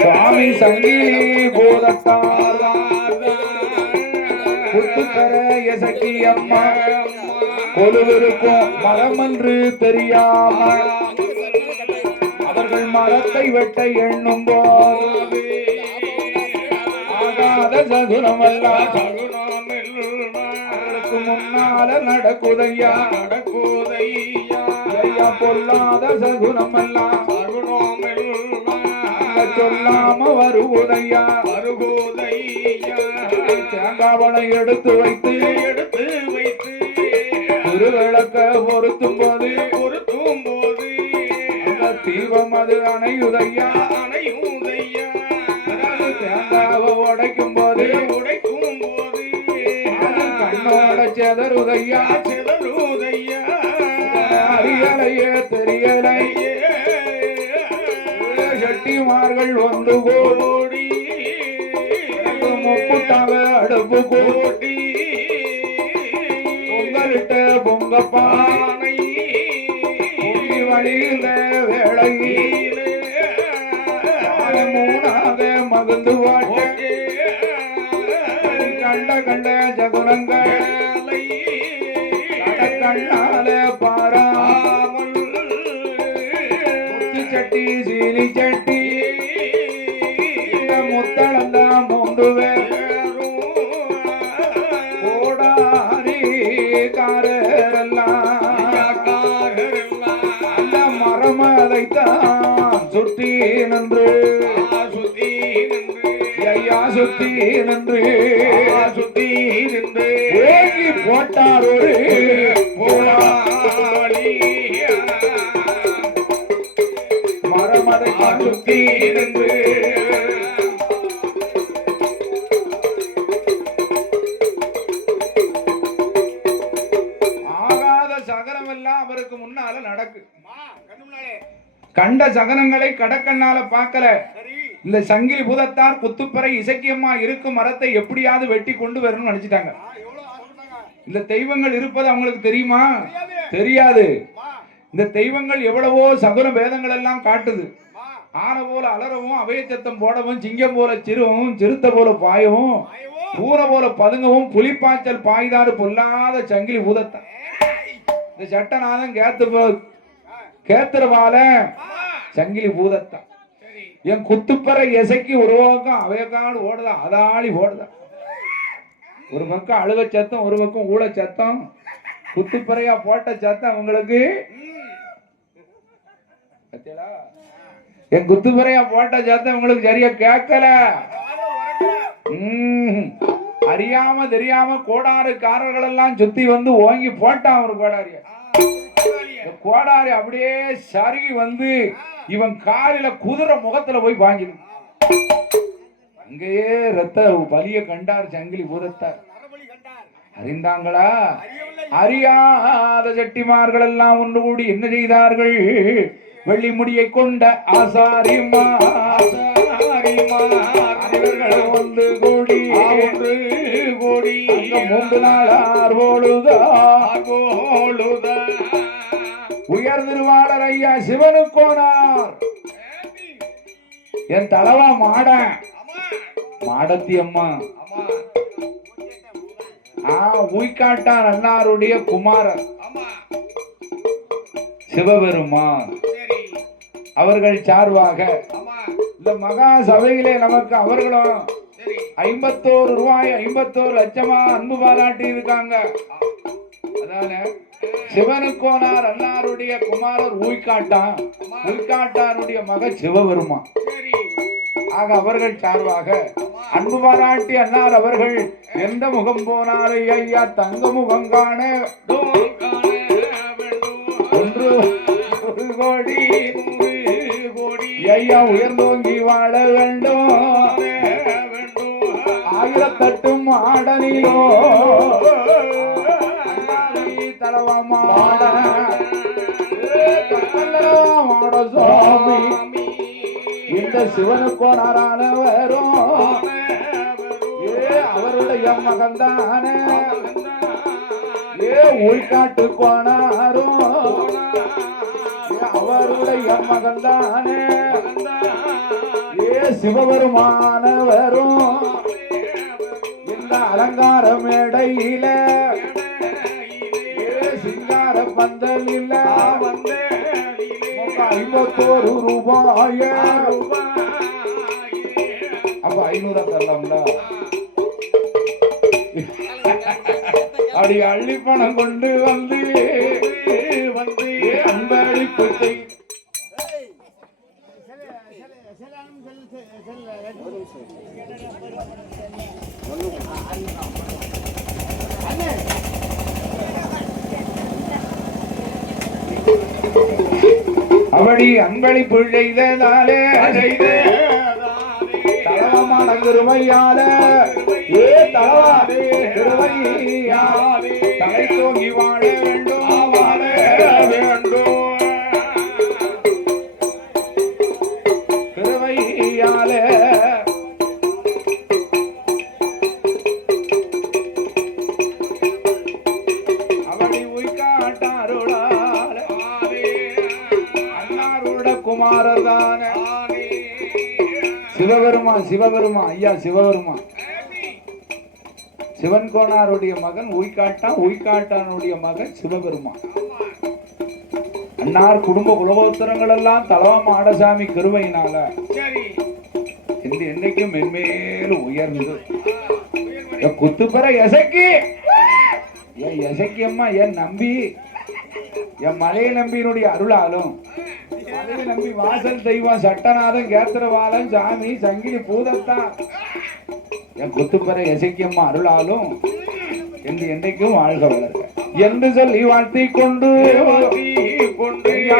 சுவாமி சங்கிலி பூதத்தார் புத்துக்கர எசக்கி அம்மா கொலுவிருக்கும் மரம் என்று தெரியாம அவர்கள் மரத்தை வெட்ட எண்ணும் போது ஆகாத சகுனமெல்லாம் அவர்களுக்கு முன்னால நடக்குதையா ஐயா பொல்லாத சகுனமெல்லாம் சொல்லாம வருவதையா தேங்காவனை எடுத்து வைத்து திருவிளக்க பொருத்தும் போது அந்த தீபம் அது அணையுதையா தேங்காவை உடைக்கும் போது கண்ணோட செதறுதையா அறியலையே தெரியலையே செட்டிமார்கள் ஒன்று கோடி முப்புட்டாக அடுப்பு கோடி பொங்கலிட்ட பொங்கப்பானை வழியில வேளையில மூணாக மகிழ்ந்து வாட்டே கண்ட கண்ட ஜகுனங்கள் கண்ணால பாராமல் சட்டி சீலி சட்டி முத்தளந்தான் மூன்று பேரும் கோடாரி காரெல்லாம் அந்த மரமதைத்தான் சுத்தி நின்று ஐயா சுத்தி நின்று ஓங்கி போட்டார் ஒரு போராளி மரமதை சுத்தி நின்று ஆகாத சகனமெல்லாம் அவருக்கு முன்னால நடக்கு. கண்ட சகனங்களை கடக்கண்ணால பார்க்கல. இந்த சங்கிலி பூதத்தார் குத்துப்பறை இசக்கியம்மா இருக்கும் மரத்தை எப்படியாவது வெட்டி கொண்டு வரணும்னு நினைச்சிட்டாங்க. இந்த தெய்வங்கள் இருப்பது அவங்களுக்கு தெரியுமா? தெரியாது. இந்த தெய்வங்கள் எவ்வளவோ சகுன பேதங்கள் எல்லாம் காட்டுது. ஆன போல அலறவும் அபயச்சத்தம் போடவும் சிங்கம் போல சிறுவும் சிறுத்தை போல பாயவும் பூனை போல பதுங்கவும் புலிப்பாய்ச்சல் பாய்தாறு பொல்லாத சங்கிலி பூதத்தான். இந்த சட்டநாதம் கேத்துறவால சங்கிலி பூதத்தான். என் குத்துப்பறை எசைக்கு ஒரு பக்கம் அவையக்காடு ஓடுதா, அதாளி ஓடுதா. ஒரு பக்கம் அழுக சத்தம், ஒரு பக்கம் ஊழ சத்தம். குத்துப்பறையா போட்ட சத்தம் அவங்களுக்கு. என் குத்துப்பறையா போட்ட சத்தம் உங்களுக்கு சரியா கேட்கல. அறியாம தெரியாம கோடாறுக்காரர்கள் எல்லாம் சுத்தி வந்து ஓங்கி போட்டான் ஒரு கோடாரிய. கோடாரி அப்படியே சருகி வந்து இவன் காலில குதிரை முகத்துல போய் பாஞ்சிடு. அங்கேயே ரத்த பலிய கண்டார் சங்கிலி பூதத்தார். அறிந்தாங்களா? அறியாத செட்டிமார்கள் எல்லாம் ஒன்று கூடி என்ன செய்தார்கள்? வெள்ளி முடியை கொண்ட ஆசாரிமார்கள் ஒன்று கூடி மூன்று நாளார் உயர் திருவாளர் ஐயா சிவனுக்கோனார். என் தலவா மாடத்தி அம்மா உய்காட்டார் அண்ணாருடைய குமாரர் சிவபெருமான் அவர்கள் சார்பாக இந்த மகா சபையிலே நமக்கு அவர்களும் 51 ரூபாய் 51 லட்சமா அன்பு பாராட்டி இருக்காங்க. அதான சிவனுக்கோனார் அண்ணாருடைய குமாரர் உய்காட்டாருடைய மக சிவபெருமான். ஆக அவர்கள் சார்பாக அன்பு பாராட்டி அண்ணார் அவர்கள் எந்த முகம் போனாலே ஐயா தங்க முகம் காண ஒன்று கோடி ஐயா உயர்ந்தோங்கி வாழ வேண்டும். ஆயிரத்தட்டும் ஆடனிலோ தலவா மாட சுவாமி இந்த சிவனுக்கோனாரான வரும் அவருடைய மகன்தானே உள்காட்டு கோனாரும் அவருடைய மகன்தானே சிவபெருமானவரும் இந்த அலங்கார மேடையில சிங்கார பந்தலில் 51 ரூபாய அப்ப 500 தரலாம்ல அப்படி அள்ளி பணம் கொண்டு வந்து அன்பளிப்பு அப்படி அன்பளிப்பு செய்ததாலே தலவமான திருவையால தலவா திருவையாலே தலை தோங்கி வாழ வேண்டும் வாழ வேண்டும் திருவையாலே அவளை உய்காட்டாருளால அன்னாரோட குமாரதான சிவபெருமா ஐயா சிவபெருமா சிவன் கோனாருடைய மகன் உய்காட்டானுடைய மகன் சிவபெருமா அன்னார் குடும்ப குலகோத்திரங்கள் எல்லாம் தலவாம ஆடசாமி கருவையினால என்னைக்கும் மென்மேலும் உயர்ந்து குத்துப்பற எசக்கி அம்மா என் நம்பி என் மலையை நம்பியினுடைய அருளாலும் மலையை நம்பி வாசல் தெய்வம் சட்டநாதன் கேத்திரவாளன் சாமி சங்கிலி பூதத்தான் என் குத்துப்பற எசக்கியம்மா அருளாலும் என்று என்றைக்கும் வாழ்க வளர்க்க என்று சொல்லி வாழ்த்தி கொண்டு